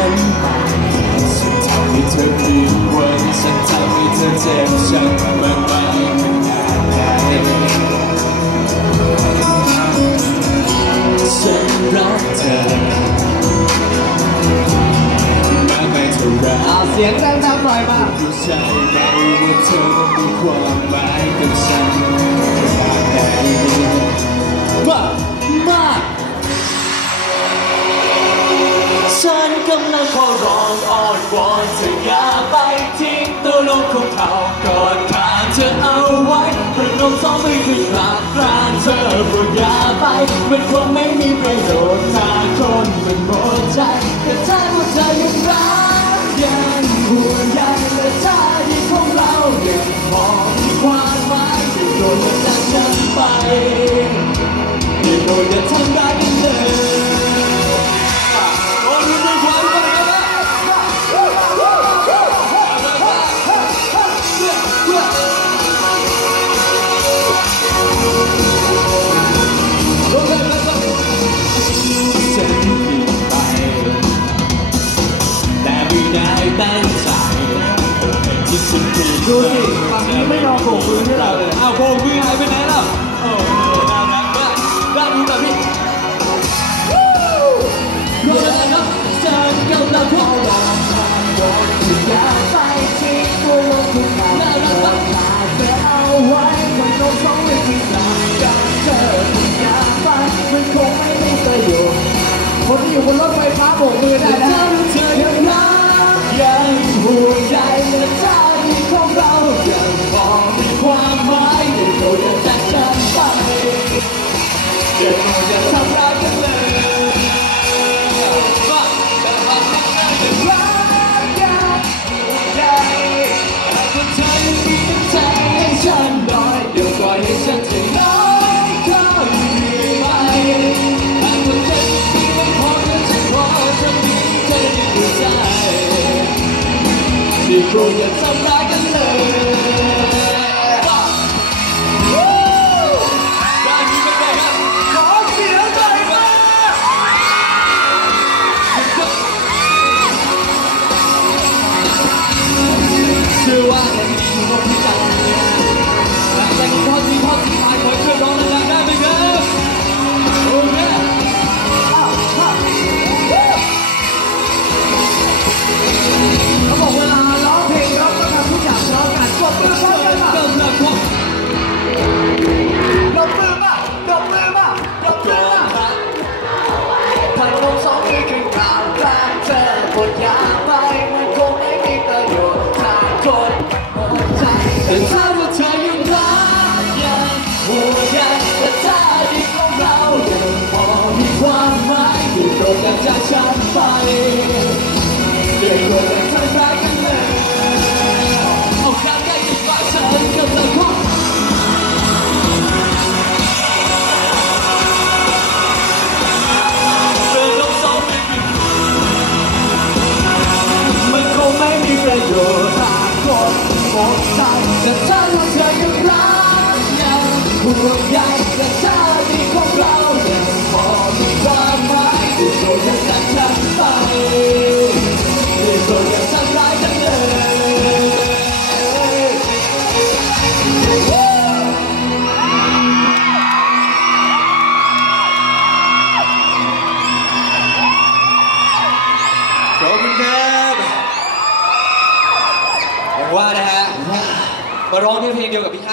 ฉันไปฉันทำให้เธอผิดหวังฉันทำให้เธอเจ็บช้ำมากมายขนาดไหนฉันรักเธอมากไม่เท่าไรเอาเสียงดังๆหน่อยมาผู้ชายไหนว่าเธอนั้นมีความหมายกับฉันขนาดไหน ไปมันคงไม่มีประโยชน์ถ้าคนมันหมดใจแต่ถ้าหัวใจยังรักยังห่วงใยและถ้าที่ของเรายังมองความหมายที่โดนจากฉันไปที่โดนอย่าก นี้ไม่ยอมโบกมือให้เราเลยอ้าวโบกมือหายไปไหนล่ะโอ้น่ารักมากด้านนู้นนะพี่รู้แล้วครับฉันกำลังขอร้องอย่าไปทิ้งตัวลงทุกทางน่ารักมากเธอเอาไว้คนเราสองไม่ทิ้งหลังกับเธออย่าไปมันคงไม่มีประโยชน์คนที่อยู่บนรถไฟฟ้าโบกมือได้แต่นะ ที่โป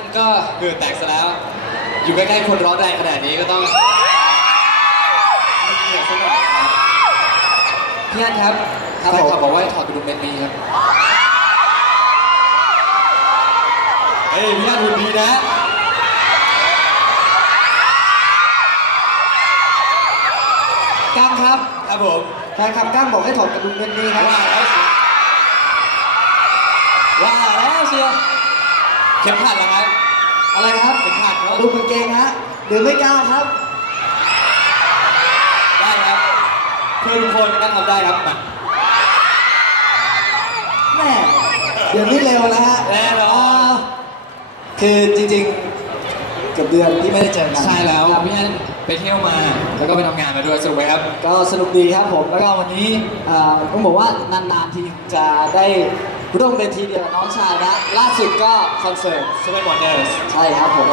นก็เหงื่อแตกซะแล้ว อยู่ใกล้ๆคนร้องแรงขนาดนี้ก็ต้องเหงื่อสักหน่อยนะครับพี่ท่านครับแฟนคลับบอกว่าให้ถอดกระดุมเม็ดนี้ครับเฮ้ยพี่ท่านหุ่นดีนะก้างครับครับผมแฟนคลับก้างบอกให้ถอดกระดุมเม็ดนี้ครับว่าแล้วเชียวว่าแล้ว เชียวเข็มขัดเหรอครับอะไรครับเข็มขัดเขาดูกางเกงฮะหรือไม่กล้าครับ ได้ครับเพื่อนทุกคนก็ทำได้ครับมาแม่เดี๋ยวนี้เร็วแล้วฮะแน่นอนคือจริงๆเกือบเดือนที่ไม่ได้เจอกันใช่แล้วครับพี่ฮันไปเที่ยวมาแล้วก็ไปทำงานมาด้วยสนุกไหมครับ ก็สนุกดีครับผมแล้วก็วันนี้อ่าต้องบอกว่านานๆทีจะได้ ร่วมเวทีเดียวกับน้องชายนะล่าสุดก็คอนเสิร์ต Seven Wonders ใช่ครับผม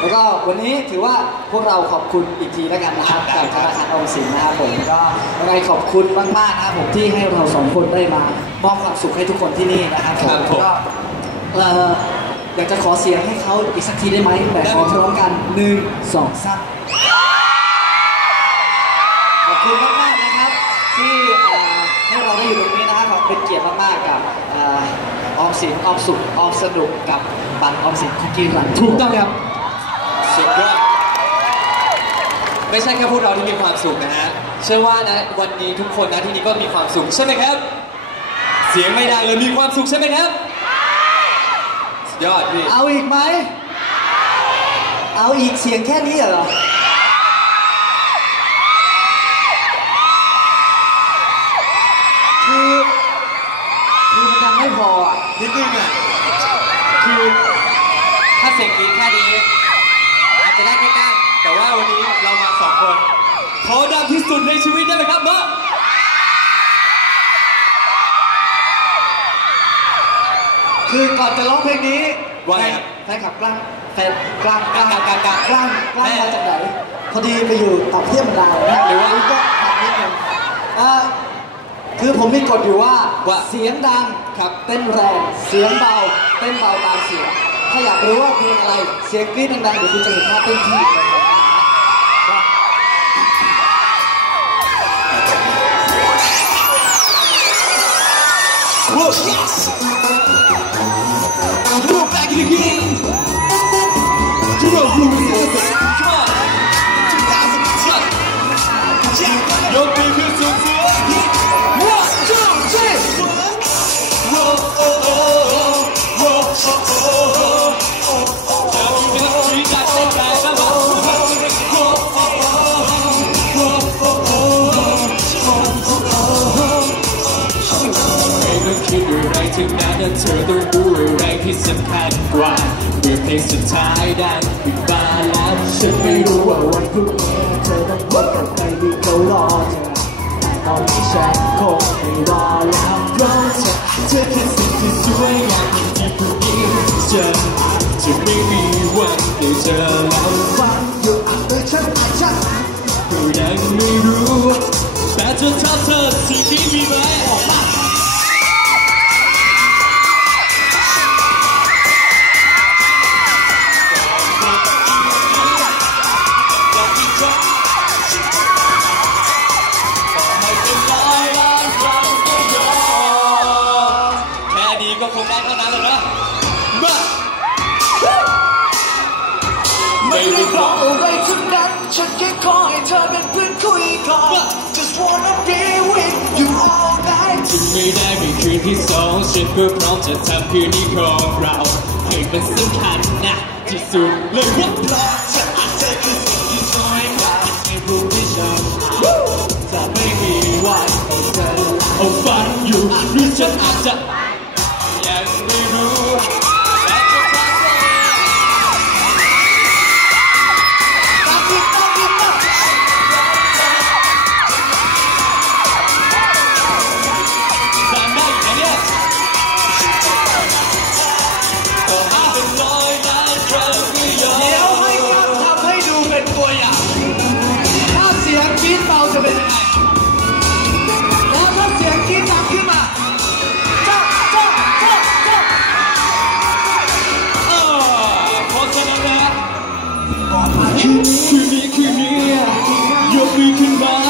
แล้วก็วันนี้ถือว่าพวกเราขอบคุณอีกทีแล้วกันนะครับได้จากครับธนาคารออมสินนะครับผมก็ยังไงขอบคุณมากๆนะครับผมที่ให้เราสองคนได้มามอบความสุขให้ทุกคนที่นี่นะครับผมครับผม ก็เอ่ออยากจะขอเสียงให้เขาอีกสักทีได้ไหมแต่ได้ขอพร้อมกันหนึ่งสองสาม ขอบคุณมากๆนะครับที่เอ่อให้เราได้อยู่ตรงนี้นะครับขอบเป็นเกียรติมากๆกับเอ่อออมสินออมสุขออมสนุกกับบัตรออมสินคุกกี้รันถูกต้องครับสุดยอดไม่ใช่แค่พวกเราที่มีความสุขนะฮะเชื่อว่านะวันนี้ทุกคนนะที่นี่ก็มีความสุขใช่ไหมครับ เสียงไม่ดังเลยมีความสุขใช่ไหมครับสุดยอดพี่เอาอีกไหม เอาอีกเสียงแค่นี้เหรอคือ นิดนึงอะคือถ้าเสียงกรีดแค่นี้อาจจะได้แค่ก้างแต่ว่าวันนี้เรามาสองคนขอดังที่สุดในชีวิตได้ไหมครับมาคือก่อนจะร้องเพลงนี้ว่าไงครับ แฟนขับกล้างแฟนกล้างกล้างกล้างกล้างกล้างกล้างกล้างแม่มาจากไหนพอดีไปอยู่ต่างประเทศมานานนะหรือว่า ก็ขับนิดนึงอ่า คือผมมีกฎอยู่ว่าว่า เสียงดังครับเต้นแรง เสียงเบา เต้นเบาตามเสียง ถ้าอยากรู้ว่าเพลงอะไร เสียงกรี๊ดดังๆเดี๋ยวคุณจะเห็นท่าเต้นที่ก็ Whoa, yes! We're back in ดท้ายดังขึ้นมาแล้วฉันไม่รู้ว่าวันพรุ่งนี้เธอต้องพบกับใครที่เขารอเธอแต่ตอนนี้ฉันคงไม่รอแล้วเพราะเธอเธอคือสิ่งที่สวยงามที่พรุ่งนี้ฉันจะไม่มีวันได้เจอแล้วฟังอยู่อ่านด้วยฉันอ่านฉันก็ยังไม่รู้แต่จะถามเธอสิ่งนี้มีไห ไม่ได้บอกอะไรทั้งนั้นฉันแค่ขอให้เธอเป็นเพื่อนคุยก่อน Just wanna be with you all night ถึงไม่ได้มีคืนที่สองฉันก็พร้อมจะทำคืนนี้ของเราให้มันสำคัญนะที่สุดเลยว่าเพราะฉันอาจจะคือสิ่งที่สวยงามในพรุ่งนี้ฉันจะไม่มีวันเธอเอาฝันอยู่หรือฉันอาจจะ Kimi, Kimi, you're making my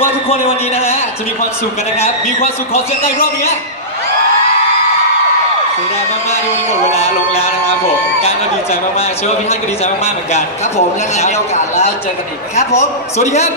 ว่าทุกคนในวันนี้นะฮะจะมีความสุขกันนะครับ มีความสุขขอเสียงในรอบนี้ฮะเสียดายมากๆที่วันนี้หมดเวลาลงแล้วนะครับผมการก็ดีใจมากๆเชื่อว่าพี่ท่านก็ดีใจมากๆเหมือนกัน ครับผมยังไงมีโอกาสแล้วเจอกันอีกนะครับผม สวัสดีครับ